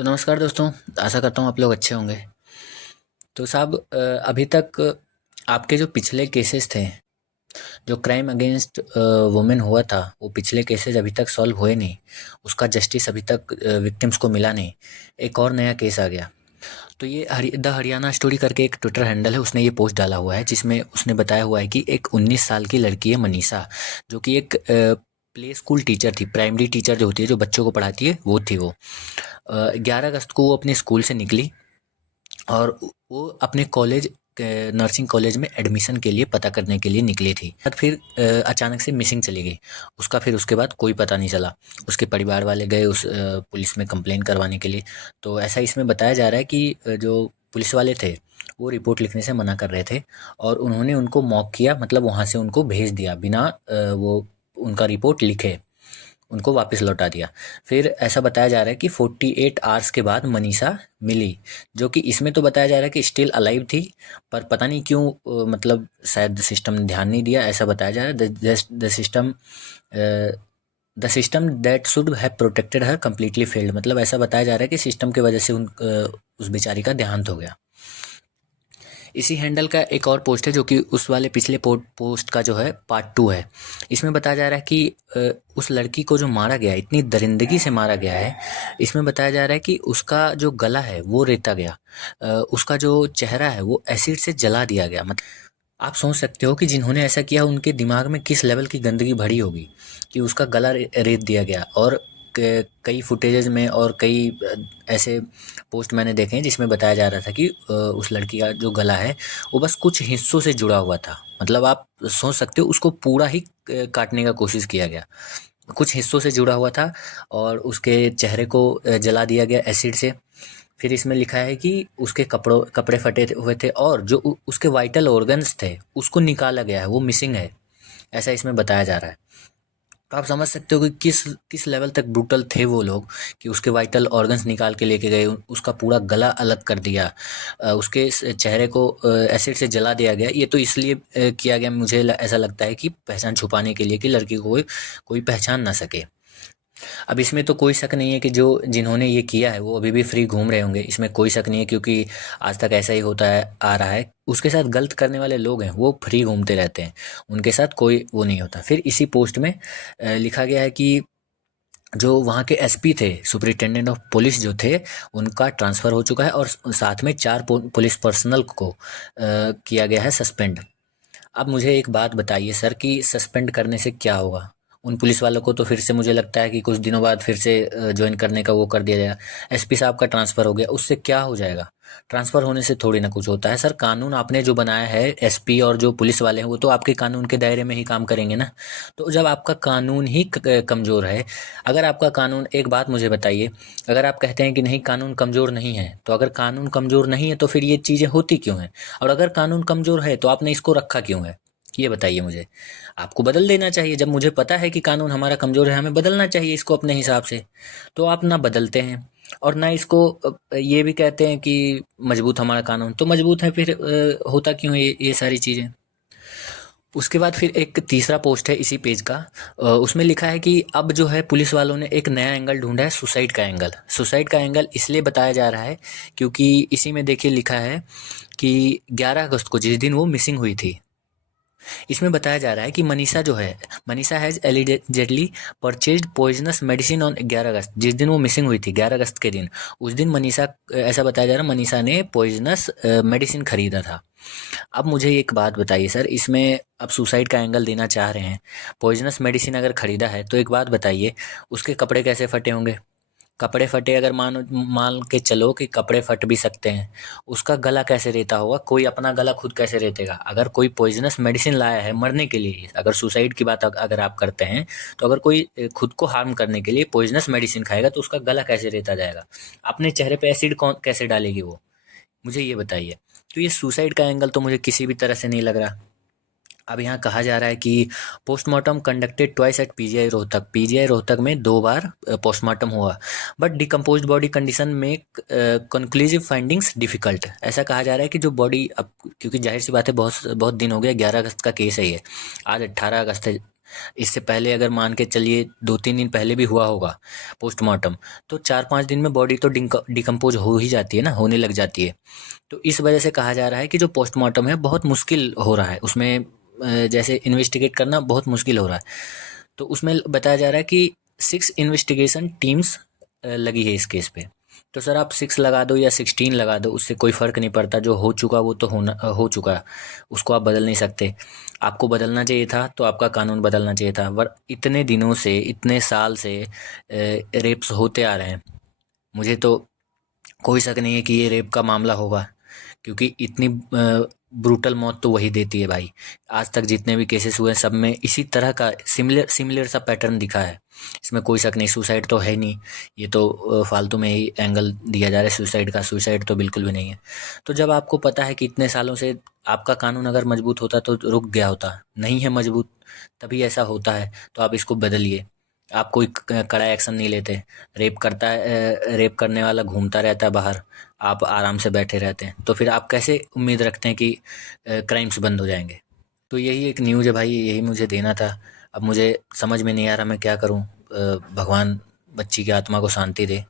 तो नमस्कार दोस्तों, आशा करता हूँ आप लोग अच्छे होंगे। तो साहब अभी तक आपके जो पिछले केसेस थे, जो क्राइम अगेंस्ट वुमेन हुआ था, वो पिछले केसेस अभी तक सॉल्व हुए नहीं। उसका जस्टिस अभी तक विक्टिम्स को मिला नहीं। एक और नया केस आ गया। तो ये द हरियाणा स्टोरी करके एक ट्विटर हैंडल है, उसने ये पोस्ट डाला हुआ है जिसमें उसने बताया हुआ है कि एक 19 साल की लड़की है मनीषा, जो कि एक प्ले स्कूल टीचर थी। प्राइमरी टीचर जो होती है, जो बच्चों को पढ़ाती है, वो थी वो। 11 अगस्त को वो अपने स्कूल से निकली और वो अपने कॉलेज नर्सिंग कॉलेज में एडमिशन के लिए पता करने के लिए निकली थी। फिर अचानक से मिसिंग चली गई। उसका फिर उसके बाद कोई पता नहीं चला। उसके परिवार वाले गए उस पुलिस में कंप्लेन करवाने के लिए। तो ऐसा इसमें बताया जा रहा है कि जो पुलिस वाले थे, वो रिपोर्ट लिखने से मना कर रहे थे और उन्होंने उनको मॉक किया, मतलब वहाँ से उनको भेज दिया बिना वो उनका रिपोर्ट लिखे, उनको वापस लौटा दिया। फिर ऐसा बताया जा रहा है कि 48 आवर्स के बाद मनीषा मिली, जो कि इसमें तो बताया जा रहा है कि स्टिल अलाइव थी, पर पता नहीं क्यों मतलब शायद सिस्टम ने ध्यान नहीं दिया, ऐसा बताया जा रहा है। The system that should have protected her completely failed, मतलब ऐसा बताया जा रहा है कि सिस्टम की वजह से उस बेचारी का देहांत हो गया। इसी हैंडल का एक और पोस्ट है जो कि उस वाले पिछले पोस्ट का जो है पार्ट 2 है। इसमें बताया जा रहा है कि उस लड़की को जो मारा गया है, इतनी दरिंदगी से मारा गया है। इसमें बताया जा रहा है कि उसका जो गला है वो रेता गया, उसका जो चेहरा है वो एसिड से जला दिया गया। मतलब आप सोच सकते हो कि जिन्होंने ऐसा किया उनके दिमाग में किस लेवल की गंदगी भरी होगी कि उसका गला रेत दिया गया। और कई फुटेजेस में और कई ऐसे पोस्ट मैंने देखे हैं जिसमें बताया जा रहा था कि उस लड़की का जो गला है वो बस कुछ हिस्सों से जुड़ा हुआ था। मतलब आप सोच सकते हो उसको पूरा ही काटने का कोशिश किया गया, कुछ हिस्सों से जुड़ा हुआ था और उसके चेहरे को जला दिया गया एसिड से। फिर इसमें लिखा है कि उसके कपड़े फटे हुए थे और जो उसके वाइटल ऑर्गन्स थे उसको निकाला गया है, वो मिसिंग है, ऐसा इसमें बताया जा रहा है। तो आप समझ सकते हो कि किस किस लेवल तक ब्रूटल थे वो लोग कि उसके वाइटल ऑर्गन्स निकाल के लेके गए, उसका पूरा गला अलग कर दिया, उसके चेहरे को एसिड से जला दिया गया। ये तो इसलिए किया गया, मुझे ऐसा लगता है कि पहचान छुपाने के लिए, कि लड़की को कोई कोई पहचान ना सके। अब इसमें तो कोई शक नहीं है कि जो जिन्होंने ये किया है वो अभी भी फ्री घूम रहे होंगे, इसमें कोई शक नहीं है, क्योंकि आज तक ऐसा ही होता है आ रहा है। उसके साथ गलत करने वाले लोग हैं वो फ्री घूमते रहते हैं, उनके साथ कोई वो नहीं होता। फिर इसी पोस्ट में लिखा गया है कि जो वहाँ के एसपी थे, सुपरिटेंडेंट ऑफ पुलिस जो थे, उनका ट्रांसफ़र हो चुका है और साथ में 4 पुलिस पर्सनल को किया गया है सस्पेंड। अब मुझे एक बात बताइए सर कि सस्पेंड करने से क्या होगा? उन पुलिस वालों को तो फिर से मुझे लगता है कि कुछ दिनों बाद फिर से जॉइन करने का वो कर दिया जाएगा। एसपी साहब का ट्रांसफ़र हो गया, उससे क्या हो जाएगा? ट्रांसफ़र होने से थोड़ी ना कुछ होता है सर। कानून आपने जो बनाया है, एसपी और जो पुलिस वाले हैं वो तो आपके कानून के दायरे में ही काम करेंगे ना। तो जब आपका कानून ही कमज़ोर है, अगर आपका कानून, एक बात मुझे बताइए, अगर आप कहते हैं कि नहीं कानून कमज़ोर नहीं है, तो अगर कानून कमज़ोर नहीं है तो फिर ये चीज़ें होती क्यों हैं? और अगर कानून कमज़ोर है तो आपने इसको रखा क्यों है? ये बताइए मुझे। आपको बदल देना चाहिए, जब मुझे पता है कि कानून हमारा कमज़ोर है, हमें बदलना चाहिए इसको अपने हिसाब से। तो आप ना बदलते हैं और ना इसको ये भी कहते हैं कि मजबूत हमारा कानून, तो मजबूत है फिर होता क्यों है ये सारी चीज़ें? उसके बाद फिर एक तीसरा पोस्ट है इसी पेज का। उसमें लिखा है कि अब जो है पुलिस वालों ने एक नया एंगल ढूंढा है, सुसाइड का एंगल। सुसाइड का एंगल इसलिए बताया जा रहा है क्योंकि इसी में देखिए लिखा है कि 11 अगस्त को, जिस दिन वो मिसिंग हुई थी, इसमें बताया जा रहा है कि मनीषा जो है, Manisha has allegedly purchased poisonous medicine on 11 अगस्त। जिस दिन वो मिसिंग हुई थी 11 अगस्त के दिन, उस दिन मनीषा, ऐसा बताया जा रहा है, मनीषा ने पॉइजनस मेडिसिन खरीदा था। अब मुझे एक बात बताइए सर, इसमें अब सुसाइड का एंगल देना चाह रहे हैं, पॉइजनस मेडिसिन अगर खरीदा है तो एक बात बताइए, उसके कपड़े कैसे फटे होंगे? कपड़े फटे, अगर मान के चलो कि कपड़े फट भी सकते हैं, उसका गला कैसे रेता होगा? कोई अपना गला खुद कैसे रेतेगा? अगर कोई पॉइजनस मेडिसिन लाया है मरने के लिए, अगर सुसाइड की बात अगर आप करते हैं, तो अगर कोई खुद को हार्म करने के लिए पॉइजनस मेडिसिन खाएगा तो उसका गला कैसे रेता जाएगा? अपने चेहरे पे एसिड कौन कैसे डालेगी वो? मुझे ये बताइए। तो ये सुसाइड का एंगल तो मुझे किसी भी तरह से नहीं लग रहा। अब यहाँ कहा जा रहा है कि postmortem conducted twice at PGI Rohtak. PGI Rohtak में 2 बार पोस्टमार्टम हुआ, बट डिकम्पोज्ड बॉडी कंडीशन में कंक्लूसिव फाइंडिंग्स डिफिकल्ट। ऐसा कहा जा रहा है कि जो बॉडी, अब क्योंकि जाहिर सी बात है बहुत बहुत दिन हो गया, 11 अगस्त का केस है ये, आज 18 अगस्त है, इससे पहले अगर मान के चलिए 2-3 दिन पहले भी हुआ होगा पोस्टमार्टम, तो 4-5 दिन में बॉडी तो डिकम्पोज हो ही जाती है ना, होने लग जाती है। तो इस वजह से कहा जा रहा है कि जो पोस्टमार्टम है बहुत मुश्किल हो रहा है उसमें, जैसे इन्वेस्टिगेट करना बहुत मुश्किल हो रहा है। तो उसमें बताया जा रहा है कि 6 इन्वेस्टिगेशन टीम्स लगी है इस केस पे। तो सर आप 6 लगा दो या 16 लगा दो, उससे कोई फ़र्क नहीं पड़ता। जो हो चुका वो तो हो चुका है, उसको आप बदल नहीं सकते। आपको बदलना चाहिए था तो आपका कानून बदलना चाहिए था। वर इतने दिनों से, इतने साल से रेप्स होते आ रहे हैं। मुझे तो कोई शक नहीं है कि ये रेप का मामला होगा, क्योंकि इतनी ब्रूटल मौत तो वही देती है भाई। आज तक जितने भी केसेस हुए हैं सब में इसी तरह का सिमिलर सा पैटर्न दिखा है। इसमें कोई शक नहीं, सुसाइड तो है नहीं। ये तो फालतू में ही एंगल दिया जा रहा है सुसाइड का। सुसाइड तो बिल्कुल भी नहीं है। तो जब आपको पता है कि इतने सालों से आपका कानून अगर मजबूत होता तो रुक गया होता, नहीं है मजबूत, तभी ऐसा होता है। तो आप इसको बदलिए। आप कोई कड़ा एक्शन नहीं लेते। रेप करने वाला घूमता रहता है बाहर, आप आराम से बैठे रहते हैं। तो फिर आप कैसे उम्मीद रखते हैं कि क्राइम्स बंद हो जाएंगे? तो यही एक न्यूज़ है भाई, यही मुझे देना था। अब मुझे समझ में नहीं आ रहा मैं क्या करूं। भगवान बच्ची की आत्मा को शांति दे।